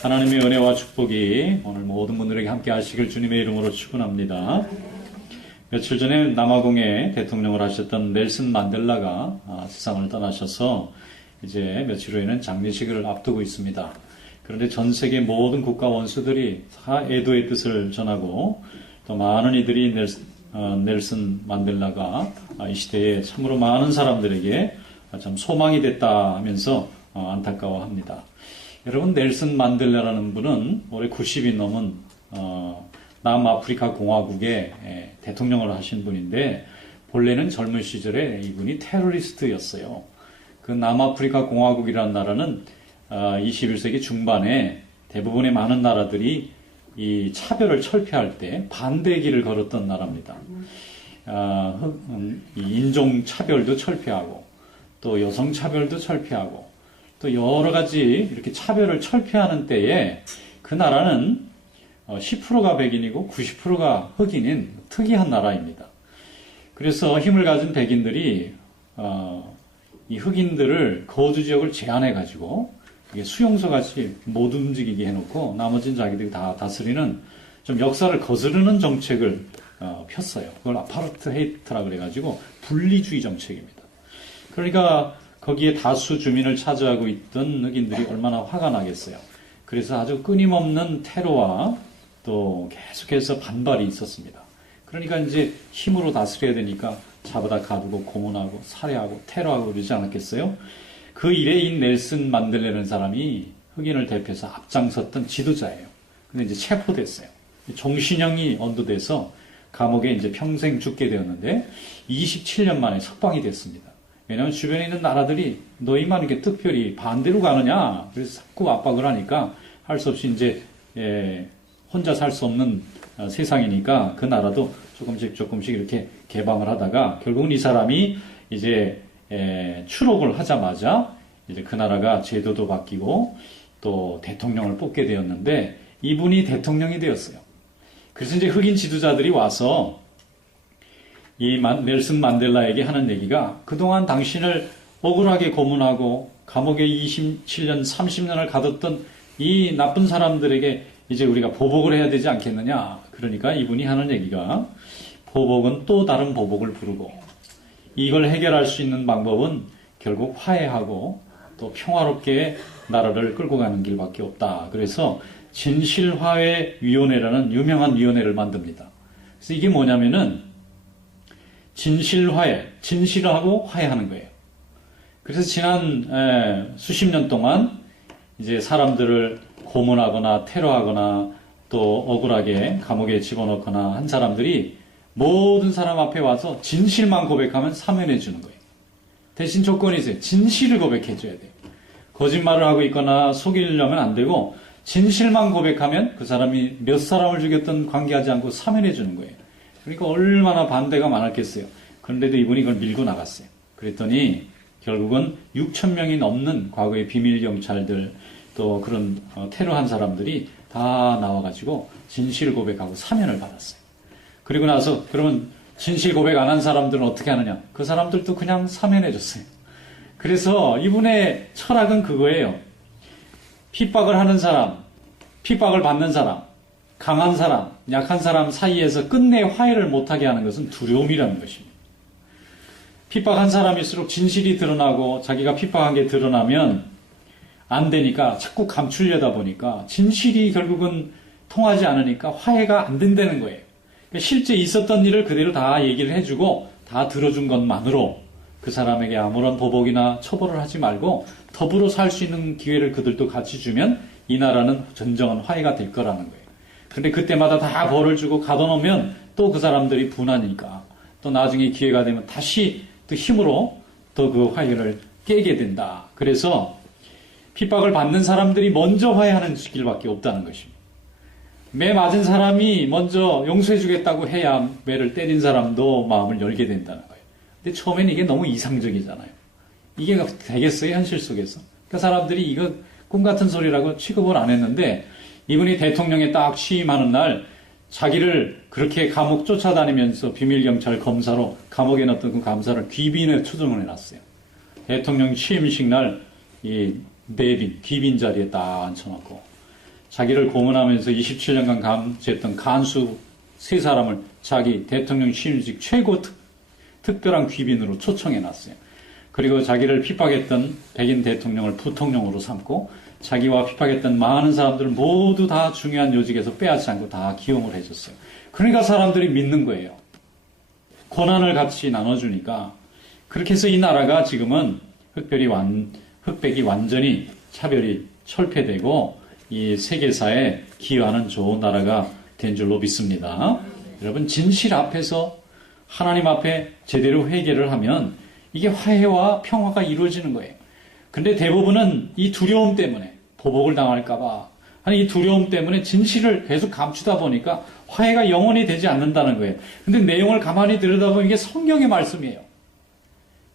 하나님의 은혜와 축복이 오늘 모든 분들에게 함께 하시길 주님의 이름으로 축원합니다. 며칠 전에 남아공에 대통령을 하셨던 넬슨 만델라가 세상을 떠나셔서 이제 며칠 후에는 장례식을 앞두고 있습니다. 그런데 전 세계 모든 국가 원수들이 다 애도의 뜻을 전하고 또 많은 이들이 넬슨 만델라가 이 시대에 참으로 많은 사람들에게 참 소망이 됐다 하면서 안타까워합니다. 여러분, 넬슨 만델라라는 분은 올해 90이 넘은 남아프리카 공화국의 대통령을 하신 분인데, 본래는 젊은 시절에 이분이 테러리스트였어요. 그 남아프리카 공화국이라는 나라는 21세기 중반에 대부분의 많은 나라들이 이 차별을 철폐할 때 반대의 길을 걸었던 나라입니다. 인종 차별도 철폐하고 또 여성 차별도 철폐하고 또 여러 가지 이렇게 차별을 철폐하는 때에 그 나라는 10%가 백인이고 90%가 흑인인 특이한 나라입니다. 그래서 힘을 가진 백인들이 이 흑인들을 거주 지역을 제한해 가지고 수용소 같이 못 움직이게 해놓고 나머지는 자기들이 다 다스리는 좀 역사를 거스르는 정책을 폈어요. 그걸 아파르트헤이트라 그래가지고 분리주의 정책입니다. 그러니까 거기에 다수 주민을 차지하고 있던 흑인들이 얼마나 화가 나겠어요. 그래서 아주 끊임없는 테러와 또 계속해서 반발이 있었습니다. 그러니까 이제 힘으로 다스려야 되니까 잡아다 가두고 고문하고 살해하고 테러하고 그러지 않았겠어요? 그 일에인 넬슨 만델라라는 사람이 흑인을 대표해서 앞장섰던 지도자예요. 근데 이제 체포됐어요. 종신형이 언도돼서 감옥에 이제 평생 죽게 되었는데 27년 만에 석방이 됐습니다. 왜냐하면 주변에 있는 나라들이 너희만 이렇게 특별히 반대로 가느냐, 그래서 자꾸 압박을 하니까 할 수 없이 이제 혼자 살 수 없는 세상이니까 그 나라도 조금씩 이렇게 개방을 하다가 결국은 이 사람이 이제 추록을 하자마자 이제 그 나라가 제도도 바뀌고 또 대통령을 뽑게 되었는데 이분이 대통령이 되었어요. 그래서 이제 흑인 지도자들이 와서 이 넬슨 만델라에게 하는 얘기가, 그동안 당신을 억울하게 고문하고 감옥에 27년, 30년을 가뒀던 이 나쁜 사람들에게 이제 우리가 보복을 해야 되지 않겠느냐. 그러니까 이분이 하는 얘기가, 보복은 또 다른 보복을 부르고 이걸 해결할 수 있는 방법은 결국 화해하고 또 평화롭게 나라를 끌고 가는 길밖에 없다. 그래서 진실화해위원회라는 유명한 위원회를 만듭니다. 그래서 이게 뭐냐면은 진실화해, 진실하고 화해하는 거예요. 그래서 지난 수십 년 동안 이제 사람들을 고문하거나 테러하거나 또 억울하게 감옥에 집어넣거나 한 사람들이 모든 사람 앞에 와서 진실만 고백하면 사면해 주는 거예요. 대신 조건이 있어요. 진실을 고백해 줘야 돼요. 거짓말을 하고 있거나 속이려면 안 되고 진실만 고백하면 그 사람이 몇 사람을 죽였든 관계하지 않고 사면해 주는 거예요. 그러니까 얼마나 반대가 많았겠어요. 그런데도 이분이 그걸 밀고 나갔어요. 그랬더니 결국은 6천 명이 넘는 과거의 비밀 경찰들 또 그런 테러한 사람들이 다 나와가지고 진실 고백하고 사면을 받았어요. 그리고 나서 그러면 진실 고백 안 한 사람들은 어떻게 하느냐? 그 사람들도 그냥 사면해 줬어요. 그래서 이분의 철학은 그거예요. 핍박을 하는 사람, 핍박을 받는 사람, 강한 사람, 약한 사람 사이에서 끝내 화해를 못하게 하는 것은 두려움이라는 것입니다. 핍박한 사람일수록 진실이 드러나고 자기가 핍박한 게 드러나면 안 되니까 자꾸 감추려다 보니까 진실이 결국은 통하지 않으니까 화해가 안 된다는 거예요. 그러니까 실제 있었던 일을 그대로 다 얘기를 해주고 다 들어준 것만으로 그 사람에게 아무런 보복이나 처벌을 하지 말고 더불어 살 수 있는 기회를 그들도 같이 주면 이 나라는 진정한 화해가 될 거라는 거예요. 근데 그때마다 다 벌을 주고 가둬놓으면 또 그 사람들이 분하니까 또 나중에 기회가 되면 다시 또 힘으로 또 그 화해를 깨게 된다. 그래서 핍박을 받는 사람들이 먼저 화해하는 길밖에 없다는 것입니다. 매 맞은 사람이 먼저 용서해주겠다고 해야 매를 때린 사람도 마음을 열게 된다는 거예요. 근데 처음에는 이게 너무 이상적이잖아요. 이게 되겠어요, 현실 속에서? 그 사람들이 이거 꿈 같은 소리라고 취급을 안 했는데 이분이 대통령에 딱 취임하는 날 자기를 그렇게 감옥 쫓아다니면서 비밀경찰 검사로 감옥에 넣었던 그 감사를 귀빈에 초청을 해놨어요. 대통령 취임식 날 이 내빈, 귀빈 자리에 딱 앉혀놓고 자기를 고문하면서 27년간 감시했던 간수 세 사람을 자기 대통령 취임식 최고 특별한 귀빈으로 초청해놨어요. 그리고 자기를 핍박했던 백인 대통령을 부통령으로 삼고 자기와 핍박했던 많은 사람들을 모두 다 중요한 요직에서 빼앗지 않고 다 기용을 해줬어요. 그러니까 사람들이 믿는 거예요. 고난을 같이 나눠주니까. 그렇게 해서 이 나라가 지금은 흑백이 완전히 차별이 철폐되고 이 세계사에 기여하는 좋은 나라가 된 줄로 믿습니다. 여러분, 진실 앞에서 하나님 앞에 제대로 회개를 하면 이게 화해와 평화가 이루어지는 거예요. 근데 대부분은 이 두려움 때문에 보복을 당할까봐 하는 이 두려움 때문에 진실을 계속 감추다 보니까 화해가 영원히 되지 않는다는 거예요. 근데 내용을 가만히 들여다보면 이게 성경의 말씀이에요.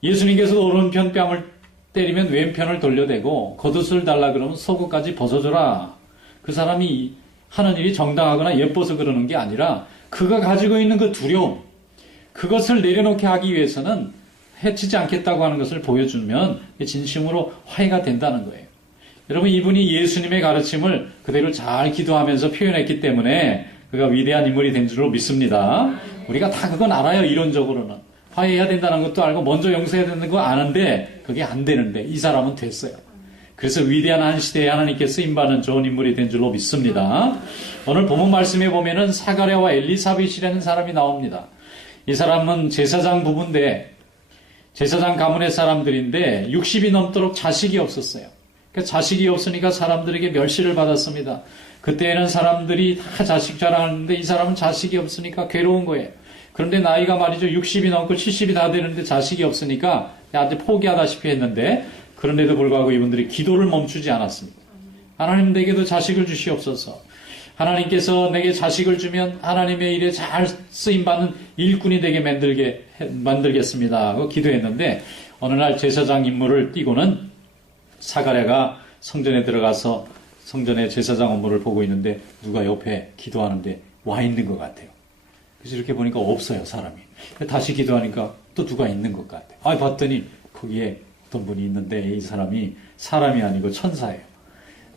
예수님께서 오른편 뺨을 때리면 왼편을 돌려대고 겉옷을 달라 그러면 속옷까지 벗어줘라. 그 사람이 하는 일이 정당하거나 예뻐서 그러는 게 아니라 그가 가지고 있는 그 두려움, 그것을 내려놓게 하기 위해서는 해치지 않겠다고 하는 것을 보여주면 진심으로 화해가 된다는 거예요. 여러분, 이분이 예수님의 가르침을 그대로 잘 기도하면서 표현했기 때문에 그가 위대한 인물이 된 줄로 믿습니다. 우리가 다 그건 알아요. 이론적으로는 화해해야 된다는 것도 알고 먼저 용서해야 되는 거 아는데 그게 안 되는데 이 사람은 됐어요. 그래서 위대한 한 시대에 하나님께 쓰임받는 좋은 인물이 된 줄로 믿습니다. 오늘 본문 말씀에 보면은 사가랴와 엘리사벳이라는 사람이 나옵니다. 이 사람은 제사장 부부인데 제사장 가문의 사람들인데 60이 넘도록 자식이 없었어요. 그러니까 자식이 없으니까 사람들에게 멸시를 받았습니다. 그때에는 사람들이 다 자식 자랑하는데 이 사람은 자식이 없으니까 괴로운 거예요. 그런데 나이가 말이죠 60이 넘고 70이 다 되는데 자식이 없으니까 아주 포기하다시피 했는데 그런데도 불구하고 이분들이 기도를 멈추지 않았습니다. 하나님 내게도 자식을 주시옵소서. 하나님께서 내게 자식을 주면 하나님의 일에 잘 쓰임받는 일꾼이 되게 만들겠습니다 하고 기도했는데 어느 날 제사장 임무를 띄고는 사가랴가 성전에 들어가서 성전의 제사장 업무를 보고 있는데 누가 옆에 기도하는데 와 있는 것 같아요. 그래서 이렇게 보니까 없어요, 사람이. 다시 기도하니까 또 누가 있는 것 같아요. 봤더니 거기에 어떤 분이 있는데 이 사람이 사람이 아니고 천사예요.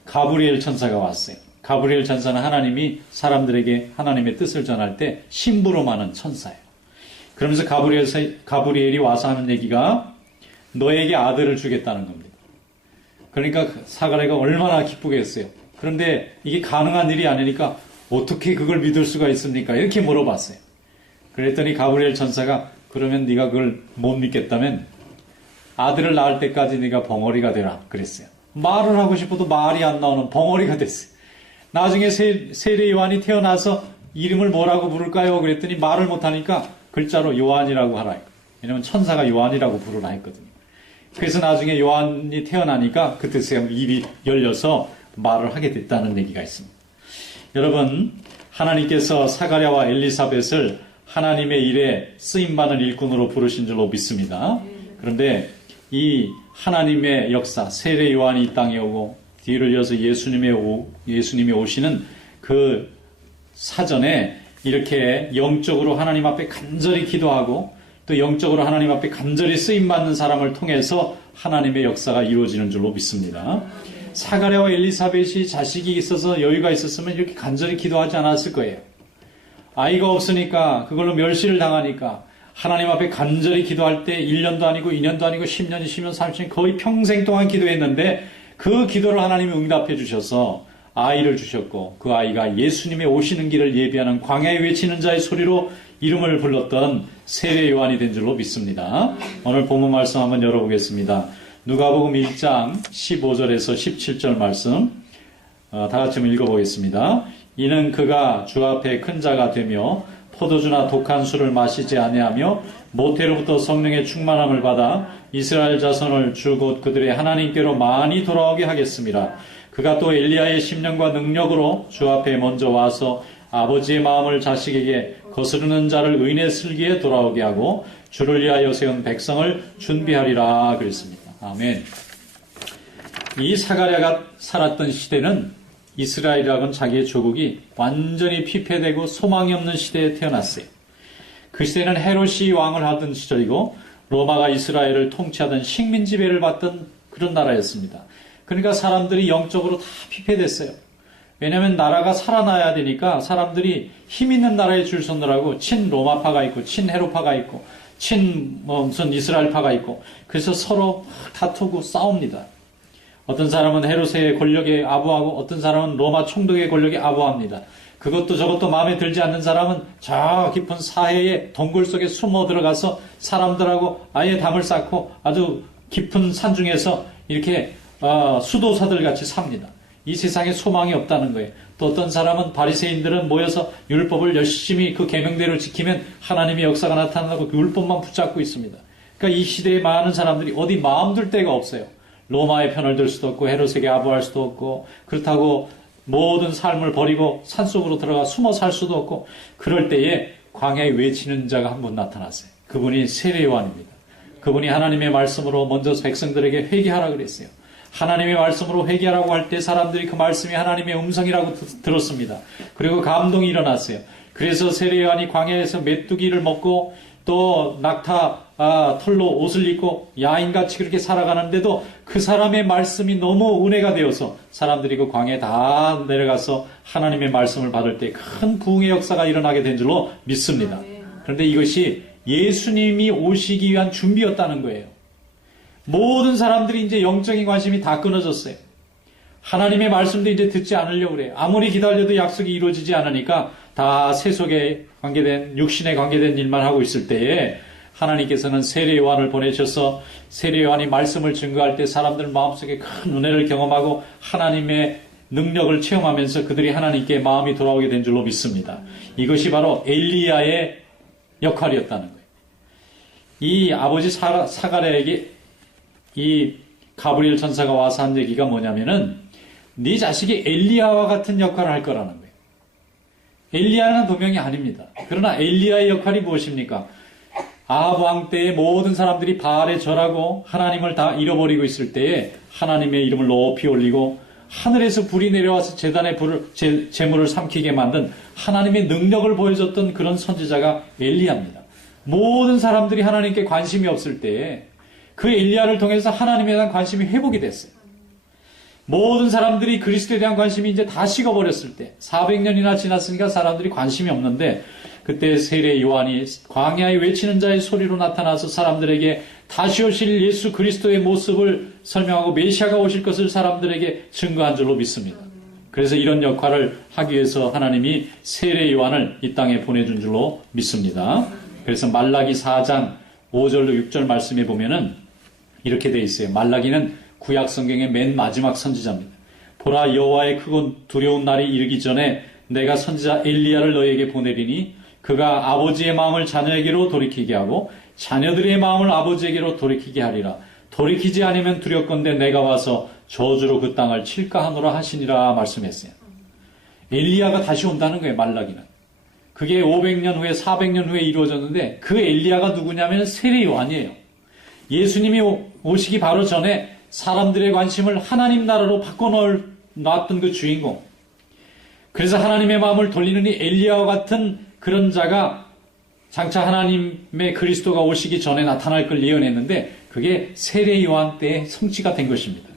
가브리엘 천사가 왔어요. 가브리엘 천사는 하나님이 사람들에게 하나님의 뜻을 전할 때 심부름하는 천사예요. 그러면서 가브리엘이 와서 하는 얘기가 너에게 아들을 주겠다는 겁니다. 그러니까 사가랴가 얼마나 기쁘겠어요. 그런데 이게 가능한 일이 아니니까 어떻게 그걸 믿을 수가 있습니까? 이렇게 물어봤어요. 그랬더니 가브리엘 천사가 그러면 네가 그걸 못 믿겠다면 아들을 낳을 때까지 네가 벙어리가 되라 그랬어요. 말을 하고 싶어도 말이 안 나오는 벙어리가 됐어요. 나중에 세례 요한이 태어나서 이름을 뭐라고 부를까요? 그랬더니 말을 못하니까 글자로 요한이라고 하라. 왜냐면 천사가 요한이라고 부르라 했거든요. 그래서 나중에 요한이 태어나니까 그때서야 입이 열려서 말을 하게 됐다는 얘기가 있습니다. 여러분, 하나님께서 사가랴와 엘리사벳을 하나님의 일에 쓰임받는 일꾼으로 부르신 줄로 믿습니다. 그런데 이 하나님의 역사, 세례 요한이 이 땅에 오고 뒤를 이어서 예수님이 오시는 그 사전에 이렇게 영적으로 하나님 앞에 간절히 기도하고 또 영적으로 하나님 앞에 간절히 쓰임받는 사람을 통해서 하나님의 역사가 이루어지는 줄로 믿습니다. 사가랴와 엘리사벳이 자식이 있어서 여유가 있었으면 이렇게 간절히 기도하지 않았을 거예요. 아이가 없으니까 그걸로 멸시를 당하니까 하나님 앞에 간절히 기도할 때 1년도 아니고 2년도 아니고 10년, 20년, 30년 거의 평생 동안 기도했는데 그 기도를 하나님이 응답해 주셔서 아이를 주셨고 그 아이가 예수님의 오시는 길을 예비하는 광야에 외치는 자의 소리로 이름을 불렀던 세례 요한이 된 줄로 믿습니다. 오늘 본문 말씀 한번 열어보겠습니다. 누가복음 1장 15절에서 17절 말씀 다 같이 한번 읽어보겠습니다. 이는 그가 주 앞에 큰 자가 되며 포도주나 독한 술을 마시지 아니하며 모태로부터 성령의 충만함을 받아 이스라엘 자손을 주 곧 그들의 하나님께로 많이 돌아오게 하겠습니다. 그가 또 엘리야의 심령과 능력으로 주 앞에 먼저 와서 아버지의 마음을 자식에게 거스르는 자를 의인의 슬기에 돌아오게 하고 주를 위하여 세운 백성을 준비하리라 그랬습니다. 아멘. 이 사가랴가 살았던 시대는 이스라엘이라고는 자기의 조국이 완전히 피폐되고 소망이 없는 시대에 태어났어요. 그 시대는 헤롯이 왕을 하던 시절이고 로마가 이스라엘을 통치하던 식민 지배를 받던 그런 나라였습니다. 그러니까 사람들이 영적으로 다 피폐됐어요. 왜냐하면 나라가 살아나야 되니까 사람들이 힘 있는 나라에 줄 서느라고 친로마파가 있고 친헤로파가 있고 무슨 이스라엘파가 있고 그래서 서로 막 다투고 싸웁니다. 어떤 사람은 헤롯의 권력에 아부하고 어떤 사람은 로마 총독의 권력에 아부합니다. 그것도 저것도 마음에 들지 않는 사람은 저 깊은 사해의 동굴 속에 숨어 들어가서 사람들하고 아예 담을 쌓고 아주 깊은 산중에서 이렇게 수도사들 같이 삽니다. 이 세상에 소망이 없다는 거예요. 또 어떤 사람은 바리새인들은 모여서 율법을 열심히 그 계명대로 지키면 하나님의 역사가 나타나고 율법만 붙잡고 있습니다. 그러니까 이 시대에 많은 사람들이 어디 마음 둘 데가 없어요. 로마의 편을 들 수도 없고 헤롯에게 아부할 수도 없고 그렇다고 모든 삶을 버리고 산속으로 들어가 숨어 살 수도 없고 그럴 때에 광야에 외치는 자가 한 분 나타났어요. 그분이 세례 요한입니다. 그분이 하나님의 말씀으로 먼저 백성들에게 회개하라 그랬어요. 하나님의 말씀으로 회개하라고 할 때 사람들이 그 말씀이 하나님의 음성이라고 들었습니다. 그리고 감동이 일어났어요. 그래서 세례 요한이 광야에서 메뚜기를 먹고 또 낙타 털로 옷을 입고 야인같이 그렇게 살아가는데도 그 사람의 말씀이 너무 은혜가 되어서 사람들이 그 광야에 다 내려가서 하나님의 말씀을 받을 때 큰 부흥의 역사가 일어나게 된 줄로 믿습니다. 그런데 이것이 예수님이 오시기 위한 준비였다는 거예요. 모든 사람들이 이제 영적인 관심이 다 끊어졌어요. 하나님의 말씀도 이제 듣지 않으려고 그래요. 아무리 기다려도 약속이 이루어지지 않으니까 다 세속에 관계된 육신에 관계된 일만 하고 있을 때에 하나님께서는 세례 요한을 보내셔서 세례 요한이 말씀을 증거할 때 사람들 마음속에 큰 은혜를 경험하고 하나님의 능력을 체험하면서 그들이 하나님께 마음이 돌아오게 된 줄로 믿습니다. 이것이 바로 엘리야의 역할이었다는 거예요. 이 아버지 사가랴에게 이 가브리엘 천사가 와서 한 얘기가 뭐냐면은 네 자식이 엘리야와 같은 역할을 할 거라는 거예요. 엘리야는 분명히 아닙니다. 그러나 엘리야의 역할이 무엇입니까? 아합 왕 때에 모든 사람들이 바알에 절하고 하나님을 다 잃어버리고 있을 때에 하나님의 이름을 높이 올리고 하늘에서 불이 내려와서 제단의 재물을 삼키게 만든 하나님의 능력을 보여줬던 그런 선지자가 엘리야입니다. 모든 사람들이 하나님께 관심이 없을 때에 그 엘리야를 통해서 하나님에 대한 관심이 회복이 됐어요. 모든 사람들이 그리스도에 대한 관심이 이제 다 식어버렸을 때 400년이나 지났으니까 사람들이 관심이 없는데 그때 세례 요한이 광야에 외치는 자의 소리로 나타나서 사람들에게 다시 오실 예수 그리스도의 모습을 설명하고 메시아가 오실 것을 사람들에게 증거한 줄로 믿습니다. 그래서 이런 역할을 하기 위해서 하나님이 세례 요한을 이 땅에 보내준 줄로 믿습니다. 그래서 말라기 4장 5절로 6절 말씀에 보면은 이렇게 돼 있어요. 말라기는 구약 성경의 맨 마지막 선지자입니다. 보라 여호와의 크고 두려운 날이 이르기 전에 내가 선지자 엘리야를 너에게 보내리니 그가 아버지의 마음을 자녀에게로 돌이키게 하고 자녀들의 마음을 아버지에게로 돌이키게 하리라. 돌이키지 않으면 두렵건대 내가 와서 저주로 그 땅을 칠까 하노라 하시니라 말씀했어요. 엘리야가 다시 온다는 거예요. 말라기는. 그게 500년 후에 400년 후에 이루어졌는데 그 엘리야가 누구냐면 세례 요한이에요. 예수님이 오시기 바로 전에 사람들의 관심을 하나님 나라로 바꿔놓았던 그 주인공. 그래서 하나님의 마음을 돌리는 이 엘리야와 같은 그런 자가 장차 하나님의 그리스도가 오시기 전에 나타날 걸 예언했는데 그게 세례 요한 때의 성취가 된 것입니다.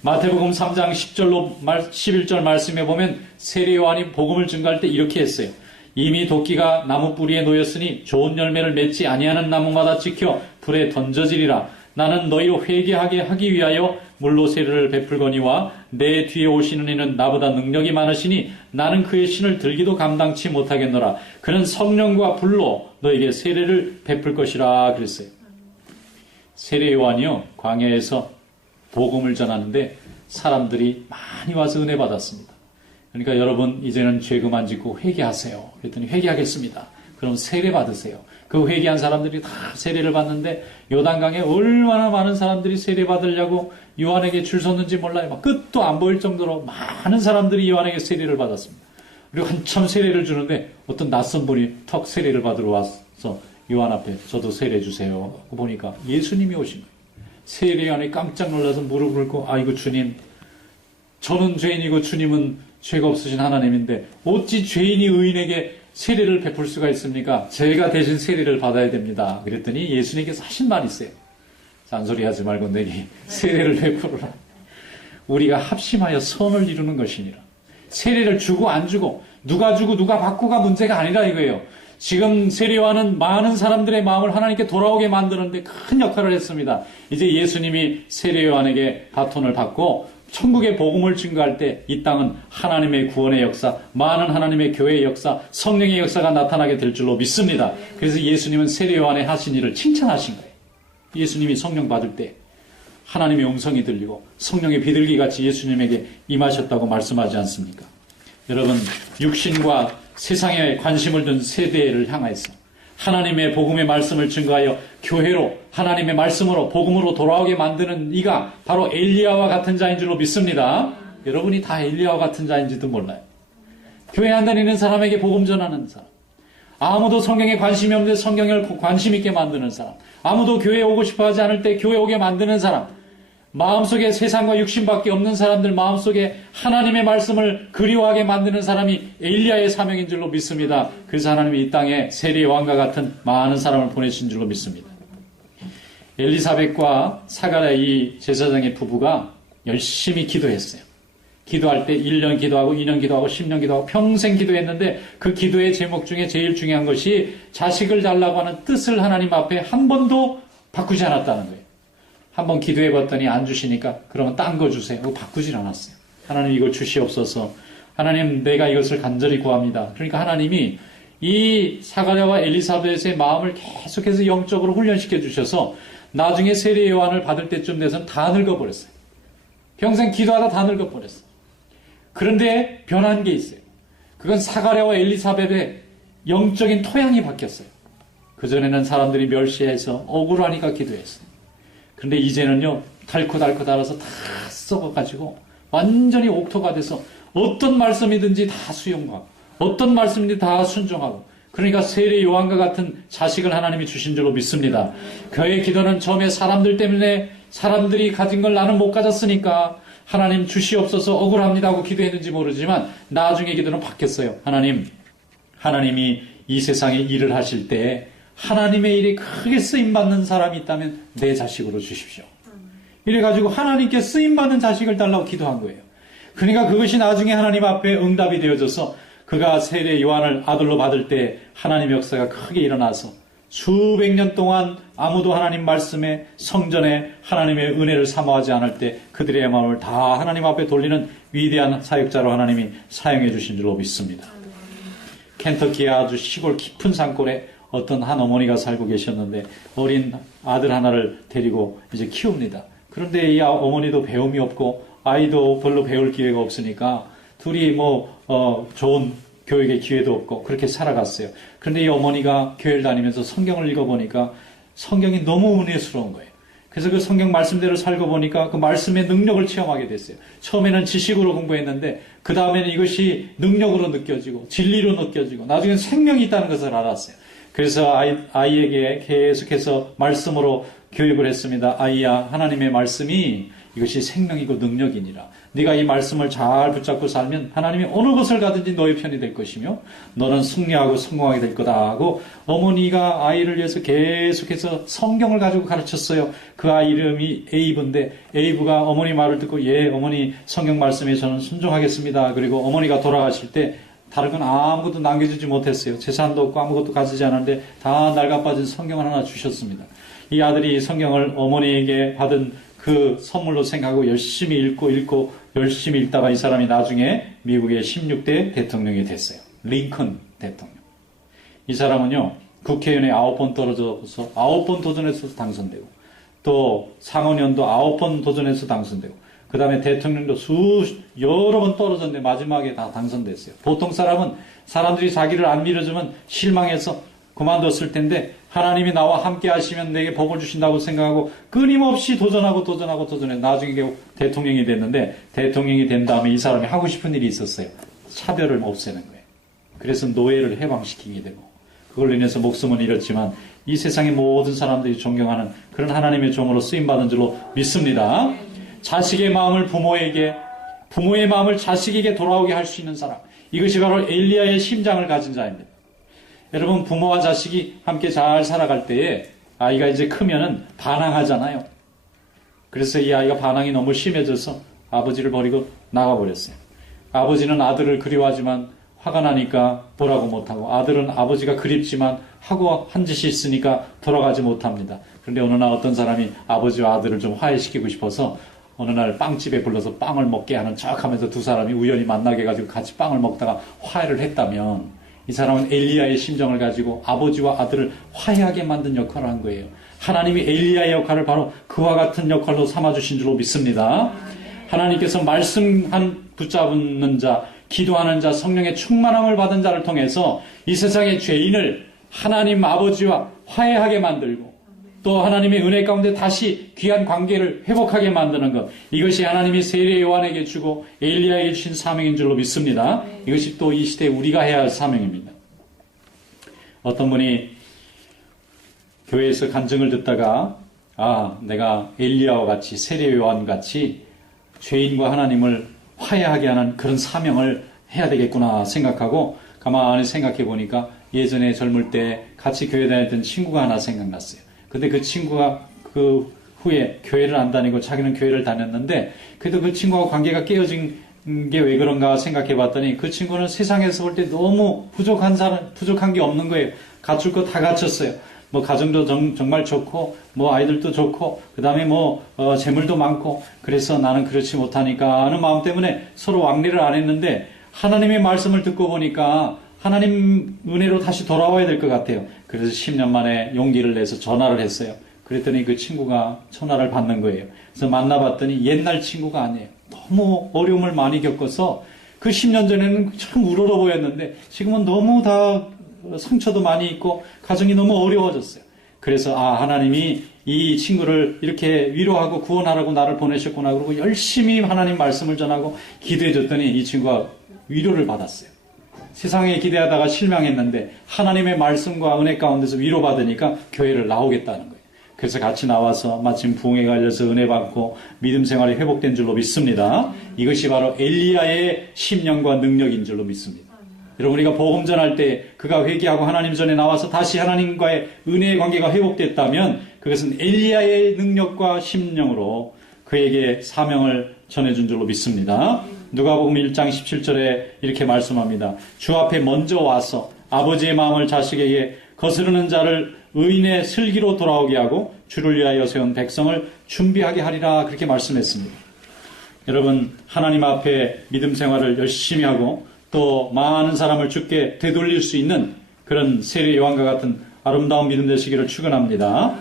마태복음 3장 11절 말씀에 보면 세례 요한이 복음을 증거할 때 이렇게 했어요. 이미 도끼가 나무 뿌리에 놓였으니 좋은 열매를 맺지 아니하는 나무마다 찍혀 불에 던져지리라. 나는 너희로 회개하게 하기 위하여 물로 세례를 베풀거니와 내 뒤에 오시는 이는 나보다 능력이 많으시니 나는 그의 신을 들기도 감당치 못하겠노라. 그는 성령과 불로 너에게 세례를 베풀 것이라 그랬어요. 세례 요한이요 광야에서 복음을 전하는데 사람들이 많이 와서 은혜 받았습니다. 그러니까 여러분 이제는 죄 그만 짓고 회개하세요. 그랬더니 회개하겠습니다. 그럼 세례 받으세요. 그 회개한 사람들이 다 세례를 받는데 요단강에 얼마나 많은 사람들이 세례 받으려고 요한에게 줄 섰는지 몰라요. 막 끝도 안 보일 정도로 많은 사람들이 요한에게 세례를 받았습니다. 그리고 한참 세례를 주는데 어떤 낯선 분이 턱 세례를 받으러 와서 요한 앞에 저도 세례 주세요. 하고 보니까 예수님이 오신 거예요. 세례 요한이 깜짝 놀라서 무릎을 꿇고 아이고 주님 저는 죄인이고 주님은 죄가 없으신 하나님인데 어찌 죄인이 의인에게 세례를 베풀 수가 있습니까? 제가 대신 세례를 받아야 됩니다. 그랬더니 예수님께서 하신 말이 있어요. 잔소리하지 말고 내게 세례를 베풀어라. 우리가 합심하여 선을 이루는 것이니라. 세례를 주고 안 주고 누가 주고 누가 받고가 문제가 아니라 이거예요. 지금 세례 요한은 많은 사람들의 마음을 하나님께 돌아오게 만드는데 큰 역할을 했습니다. 이제 예수님이 세례 요한에게 바톤을 받고 천국의 복음을 증거할 때 이 땅은 하나님의 구원의 역사, 많은 하나님의 교회의 역사, 성령의 역사가 나타나게 될 줄로 믿습니다. 그래서 예수님은 세례 요한의 하신 일을 칭찬하신 거예요. 예수님이 성령 받을 때 하나님의 음성이 들리고 성령의 비둘기같이 예수님에게 임하셨다고 말씀하지 않습니까? 여러분, 육신과 세상에 관심을 둔 세대를 향해서 하나님의 복음의 말씀을 증거하여 교회로 하나님의 말씀으로 복음으로 돌아오게 만드는 이가 바로 엘리야와 같은 자인 줄로 믿습니다. 여러분이 다 엘리야와 같은 자인지도 몰라요. 교회 안 다니는 사람에게 복음 전하는 사람, 아무도 성경에 관심이 없는데 성경을 관심 있게 만드는 사람, 아무도 교회에 오고 싶어 하지 않을 때 교회 오게 만드는 사람, 마음속에 세상과 육신밖에 없는 사람들 마음속에 하나님의 말씀을 그리워하게 만드는 사람이 엘리야의 사명인 줄로 믿습니다. 그래서 하나님이 이 땅에 세례 요한과 같은 많은 사람을 보내신 줄로 믿습니다. 엘리사벳과 사가랴 이 제사장의 부부가 열심히 기도했어요. 기도할 때 1년 기도하고 2년 기도하고 10년 기도하고 평생 기도했는데 그 기도의 제목 중에 제일 중요한 것이 자식을 달라고 하는 뜻을 하나님 앞에 한 번도 바꾸지 않았다는 거예요. 한번 기도해 봤더니 안 주시니까 그러면 딴 거 주세요. 이거 바꾸질 않았어요. 하나님 이걸 주시옵소서. 하나님 내가 이것을 간절히 구합니다. 그러니까 하나님이 이 사가랴와 엘리사벳의 마음을 계속해서 영적으로 훈련시켜 주셔서 나중에 세례 요한을 받을 때쯤 돼서는 다 늙어버렸어요. 평생 기도하다 다 늙어버렸어요. 그런데 변한 게 있어요. 그건 사가랴와 엘리사벳의 영적인 토양이 바뀌었어요. 그전에는 사람들이 멸시해서 억울하니까 기도했어요. 그런데 이제는요, 달고 달아서 다 썩어가지고 완전히 옥토가 돼서 어떤 말씀이든지 다 수용하고 어떤 말씀이든지 다 순종하고 그러니까 세례 요한과 같은 자식을 하나님이 주신 줄로 믿습니다. 그의 기도는 처음에 사람들 때문에 사람들이 가진 걸 나는 못 가졌으니까 하나님 주시옵소서 억울합니다 하고 기도했는지 모르지만 나중에 기도는 바뀌었어요. 하나님이 이 세상에 일을 하실 때 하나님의 일에 크게 쓰임받는 사람이 있다면 내 자식으로 주십시오. 이래가지고 하나님께 쓰임받는 자식을 달라고 기도한 거예요. 그러니까 그것이 나중에 하나님 앞에 응답이 되어져서 그가 세례 요한을 아들로 받을 때 하나님의 역사가 크게 일어나서 수백 년 동안 아무도 하나님 말씀에 성전에 하나님의 은혜를 사모하지 않을 때 그들의 마음을 다 하나님 앞에 돌리는 위대한 사역자로 하나님이 사용해 주신 줄로 믿습니다. 켄터키의 아주 시골 깊은 산골에 어떤 한 어머니가 살고 계셨는데 어린 아들 하나를 데리고 이제 키웁니다. 그런데 이 어머니도 배움이 없고 아이도 별로 배울 기회가 없으니까 둘이 좋은 교육의 기회도 없고 그렇게 살아갔어요. 그런데 이 어머니가 교회를 다니면서 성경을 읽어보니까 성경이 너무 은혜스러운 거예요. 그래서 그 성경 말씀대로 살고 보니까 그 말씀의 능력을 체험하게 됐어요. 처음에는 지식으로 공부했는데 그 다음에는 이것이 능력으로 느껴지고 진리로 느껴지고 나중엔 생명이 있다는 것을 알았어요. 그래서 아이에게 계속해서 말씀으로 교육을 했습니다. 아이야, 하나님의 말씀이 이것이 생명이고 능력이니라. 네가 이 말씀을 잘 붙잡고 살면 하나님이 어느 곳을 가든지 너의 편이 될 것이며 너는 승리하고 성공하게 될 거다 하고 어머니가 아이를 위해서 계속해서 성경을 가지고 가르쳤어요. 그 아이 이름이 에이브인데 에이브가 어머니 말을 듣고 예, 어머니 성경 말씀에 저는 순종하겠습니다. 그리고 어머니가 돌아가실 때 다른 건 아무것도 남겨주지 못했어요. 재산도 없고 아무것도 가지지 않았는데 다 낡아빠진 성경을 하나 주셨습니다. 이 아들이 성경을 어머니에게 받은 그 선물로 생각하고 열심히 읽고 열심히 읽다가 이 사람이 나중에 미국의 16대 대통령이 됐어요. 링컨 대통령. 이 사람은요, 국회의원에 9번 떨어져서 9번 도전해서 당선되고 또 상원의원도 9번 도전해서 당선되고 그 다음에 대통령도 여러 번 떨어졌는데 마지막에 다 당선됐어요. 보통 사람들이 자기를 안 밀어주면 실망해서 그만뒀을 텐데 하나님이 나와 함께 하시면 내게 복을 주신다고 생각하고 끊임없이 도전해 나중에 결국 대통령이 됐는데 대통령이 된 다음에 이 사람이 하고 싶은 일이 있었어요. 차별을 없애는 거예요. 그래서 노예를 해방시키게 되고 그걸로 인해서 목숨은 잃었지만 이 세상의 모든 사람들이 존경하는 그런 하나님의 종으로 쓰임받은 줄로 믿습니다. 자식의 마음을 부모의 마음을 자식에게 돌아오게 할 수 있는 사람. 이것이 바로 엘리야의 심장을 가진 자입니다. 여러분, 부모와 자식이 함께 잘 살아갈 때에 아이가 이제 크면은 반항하잖아요. 그래서 이 아이가 반항이 너무 심해져서 아버지를 버리고 나가버렸어요. 아버지는 아들을 그리워하지만 화가 나니까 보라고 못하고, 아들은 아버지가 그립지만 하고 한 짓이 있으니까 돌아가지 못합니다. 그런데 어느 날 어떤 사람이 아버지와 아들을 좀 화해시키고 싶어서 어느 날 빵집에 불러서 빵을 먹게 하는 척 하면서 두 사람이 우연히 만나게 해가지고 같이 빵을 먹다가 화해를 했다면, 이 사람은 엘리야의 심정을 가지고 아버지와 아들을 화해하게 만든 역할을 한 거예요. 하나님이 엘리야의 역할을 바로 그와 같은 역할로 삼아주신 줄로 믿습니다. 하나님께서 말씀한 붙잡는 자, 기도하는 자, 성령의 충만함을 받은 자를 통해서 이 세상의 죄인을 하나님 아버지와 화해하게 만들고, 또 하나님의 은혜 가운데 다시 귀한 관계를 회복하게 만드는 것, 이것이 하나님이 세례 요한에게 주고 엘리야에게 주신 사명인 줄로 믿습니다. 이것이 또 이 시대에 우리가 해야 할 사명입니다. 어떤 분이 교회에서 간증을 듣다가, 내가 엘리야와 같이, 세례 요한 같이 죄인과 하나님을 화해하게 하는 그런 사명을 해야 되겠구나 생각하고 가만히 생각해 보니까 예전에 젊을 때 같이 교회 다녔던 친구가 하나 생각났어요. 근데 그 친구가 그 후에 교회를 안 다니고 자기는 교회를 다녔는데, 그래도 그 친구하고 관계가 깨어진 게 왜 그런가 생각해 봤더니, 그 친구는 세상에서 볼 때 너무 부족한 게 없는 거예요. 갖출 거 다 갖췄어요. 뭐 가정도 정말 좋고, 뭐 아이들도 좋고, 그 다음에 재물도 많고, 그래서 나는 그렇지 못하니까 하는 마음 때문에 서로 왕래를 안 했는데, 하나님의 말씀을 듣고 보니까 하나님 은혜로 다시 돌아와야 될 것 같아요. 그래서 10년 만에 용기를 내서 전화를 했어요. 그랬더니 그 친구가 전화를 받는 거예요. 그래서 만나봤더니 옛날 친구가 아니에요. 너무 어려움을 많이 겪어서 그 10년 전에는 참 우러러 보였는데 지금은 너무 다 상처도 많이 있고 가정이 너무 어려워졌어요. 그래서 하나님이 이 친구를 이렇게 위로하고 구원하라고 나를 보내셨구나. 그러고 열심히 하나님 말씀을 전하고 기도해 줬더니 이 친구가 위로를 받았어요. 세상에 기대하다가 실망했는데 하나님의 말씀과 은혜 가운데서 위로받으니까 교회를 나오겠다는 거예요. 그래서 같이 나와서 마침 부흥에 갈려서 은혜 받고 믿음 생활이 회복된 줄로 믿습니다. 이것이 바로 엘리야의 심령과 능력인 줄로 믿습니다. 여러분, 우리가 복음 전할 때 그가 회개하고 하나님 전에 나와서 다시 하나님과의 은혜의 관계가 회복됐다면 그것은 엘리야의 능력과 심령으로 그에게 사명을 전해준 줄로 믿습니다. 누가복음 1장 17절에 이렇게 말씀합니다. 주 앞에 먼저 와서 아버지의 마음을 자식에게 거스르는 자를 의인의 슬기로 돌아오게 하고 주를 위하여 세운 백성을 준비하게 하리라, 그렇게 말씀했습니다. 여러분, 하나님 앞에 믿음 생활을 열심히 하고 또 많은 사람을 주께 되돌릴 수 있는 그런 세례 요한과 같은 아름다운 믿음 되시기를 축원합니다.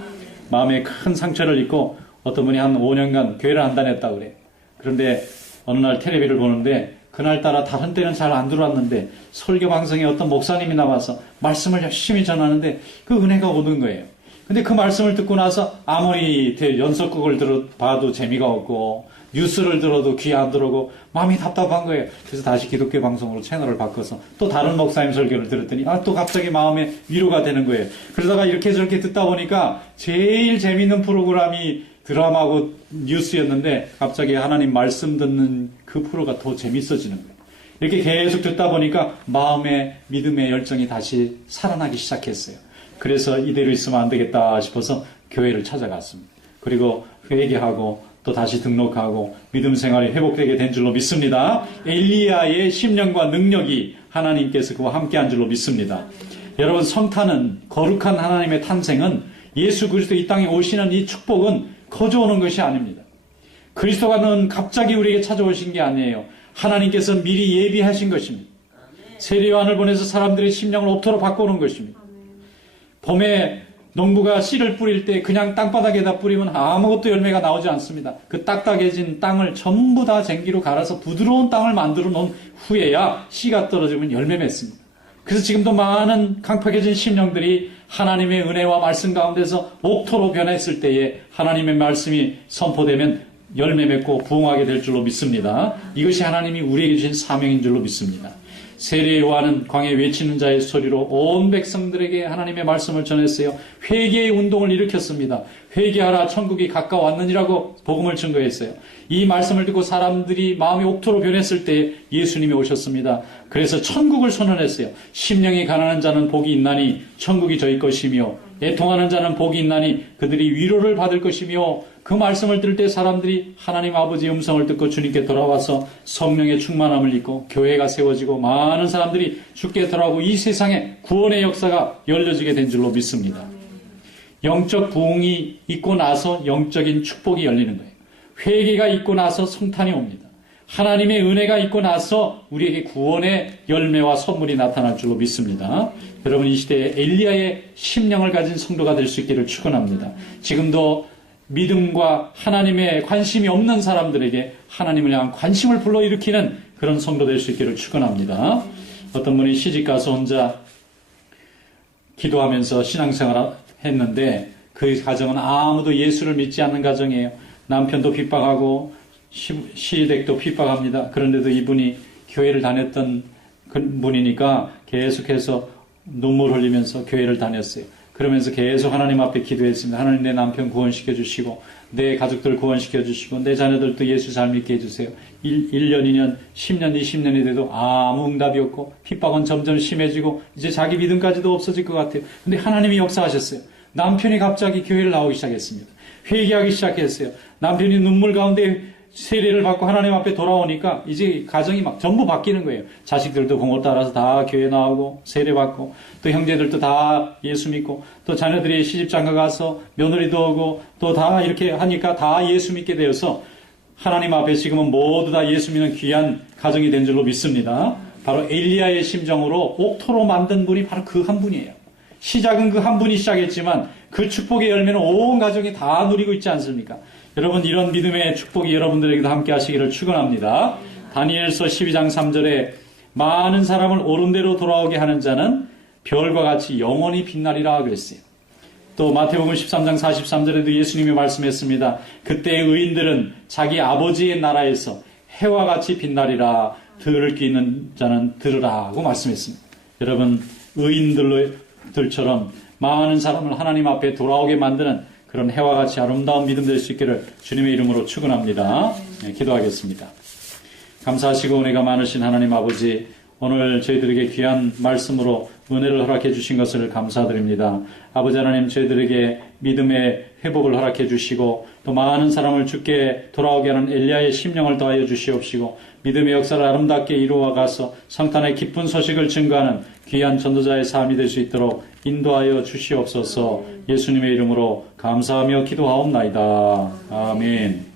마음에 큰 상처를 입고 어떤 분이 한 5년간 교회를 안 다녔다고 그래요. 그런데 어느 날 텔레비를 보는데 그날따라 다른 때는 잘 안 들어왔는데 설교 방송에 어떤 목사님이 나와서 말씀을 열심히 전하는데 그 은혜가 오는 거예요. 근데 그 말씀을 듣고 나서 아무리 연속극을 봐도 재미가 없고 뉴스를 들어도 귀 안 들어오고 마음이 답답한 거예요. 그래서 다시 기독교 방송으로 채널을 바꿔서 또 다른 목사님 설교를 들었더니 또 갑자기 마음에 위로가 되는 거예요. 그러다가 이렇게 저렇게 듣다 보니까 제일 재밌는 프로그램이 드라마하고 뉴스였는데 갑자기 하나님 말씀 듣는 그 프로가 더 재밌어지는 거예요. 이렇게 계속 듣다 보니까 마음의 믿음의 열정이 다시 살아나기 시작했어요. 그래서 이대로 있으면 안 되겠다 싶어서 교회를 찾아갔습니다. 그리고 회개하고 또 다시 등록하고 믿음 생활이 회복되게 된 줄로 믿습니다. 엘리야의 심령과 능력이 하나님께서 그와 함께한 줄로 믿습니다. 여러분, 성탄은, 거룩한 하나님의 탄생은, 예수 그리스도 이 땅에 오시는 이 축복은 거저오는 것이 아닙니다. 그리스도가는 갑자기 우리에게 찾아오신 게 아니에요. 하나님께서 미리 예비하신 것입니다. 세례 요한을 보내서 사람들의 심령을 옥토로 바꿔놓은 것입니다. 봄에 농부가 씨를 뿌릴 때 그냥 땅바닥에다 뿌리면 아무것도 열매가 나오지 않습니다. 그 딱딱해진 땅을 전부 다 쟁기로 갈아서 부드러운 땅을 만들어 놓은 후에야 씨가 떨어지면 열매 맺습니다. 그래서 지금도 많은 강팍해진 심령들이 하나님의 은혜와 말씀 가운데서 옥토로 변했을 때에 하나님의 말씀이 선포되면 열매 맺고 부흥하게 될 줄로 믿습니다. 이것이 하나님이 우리에게 주신 사명인 줄로 믿습니다. 세례 요한은 광야에 외치는 자의 소리로 온 백성들에게 하나님의 말씀을 전했어요. 회개의 운동을 일으켰습니다. 회개하라, 천국이 가까웠느니라고 복음을 증거했어요. 이 말씀을 듣고 사람들이 마음이 옥토로 변했을 때 예수님이 오셨습니다. 그래서 천국을 선언했어요. 심령이 가난한 자는 복이 있나니 천국이 저희 것이며, 애통하는 자는 복이 있나니 그들이 위로를 받을 것이며, 그 말씀을 들을 때 사람들이 하나님 아버지의 음성을 듣고 주님께 돌아와서 성령의 충만함을 입고 교회가 세워지고 많은 사람들이 주께 돌아오고 이 세상에 구원의 역사가 열려지게 된 줄로 믿습니다. 영적 부흥이 있고 나서 영적인 축복이 열리는 거예요. 회개가 있고 나서 성탄이 옵니다. 하나님의 은혜가 있고 나서 우리에게 구원의 열매와 선물이 나타날 줄로 믿습니다. 여러분, 이 시대에 엘리야의 심령을 가진 성도가 될 수 있기를 축원합니다. 지금도 믿음과 하나님의 관심이 없는 사람들에게 하나님을 향한 관심을 불러일으키는 그런 성도 될 수 있기를 축원합니다. 어떤 분이 시집가서 혼자 기도하면서 신앙생활을 했는데 그 가정은 아무도 예수를 믿지 않는 가정이에요. 남편도 핍박하고 시댁도 핍박합니다. 그런데도 이분이 교회를 다녔던 분이니까 계속해서 눈물 흘리면서 교회를 다녔어요. 그러면서 계속 하나님 앞에 기도했습니다. 하나님, 내 남편 구원시켜 주시고 내 가족들 구원시켜 주시고 내 자녀들도 예수 잘 믿게 해주세요. 1년, 2년, 10년, 20년이 돼도 아무 응답이 없고 핍박은 점점 심해지고 이제 자기 믿음까지도 없어질 것 같아요. 근데 하나님이 역사하셨어요. 남편이 갑자기 교회를 나오기 시작했습니다. 회개하기 시작했어요. 남편이 눈물 가운데 세례를 받고 하나님 앞에 돌아오니까 이제 가정이 막 전부 바뀌는 거예요. 자식들도 공을 따라서 다 교회 나오고 세례 받고 또 형제들도 다 예수 믿고 또 자녀들이 시집장가 가서 며느리도 오고 또 다 이렇게 하니까 다 예수 믿게 되어서 하나님 앞에 지금은 모두 다 예수 믿는 귀한 가정이 된 줄로 믿습니다. 바로 엘리야의 심정으로 옥토로 만든 분이 바로 그 한 분이에요. 시작은 그 한 분이 시작했지만 그 축복의 열매는 온 가정이 다 누리고 있지 않습니까? 여러분, 이런 믿음의 축복이 여러분들에게도 함께 하시기를 축원합니다. 다니엘서 12장 3절에 많은 사람을 옳은 대로 돌아오게 하는 자는 별과 같이 영원히 빛나리라 그랬어요. 또 마태복음 13장 43절에도 예수님이 말씀했습니다. 그때의 의인들은 자기 아버지의 나라에서 해와 같이 빛나리라. 들을 귀 있는 자는 들으라고 말씀했습니다. 여러분, 의인들처럼 많은 사람을 하나님 앞에 돌아오게 만드는 그런 해와 같이 아름다운 믿음 될 수 있기를 주님의 이름으로 축원합니다. 네, 기도하겠습니다. 감사하시고 은혜가 많으신 하나님 아버지, 오늘 저희들에게 귀한 말씀으로 은혜를 허락해 주신 것을 감사드립니다. 아버지 하나님, 저희들에게 믿음의 회복을 허락해 주시고 또 많은 사람을 주께 돌아오게 하는 엘리야의 심령을 더하여 주시옵시고 믿음의 역사를 아름답게 이루어 가서 성탄의 기쁜 소식을 증거하는 귀한 전도자의 삶이 될 수 있도록 인도하여 주시옵소서. 예수님의 이름으로 감사하며 기도하옵나이다. 아멘.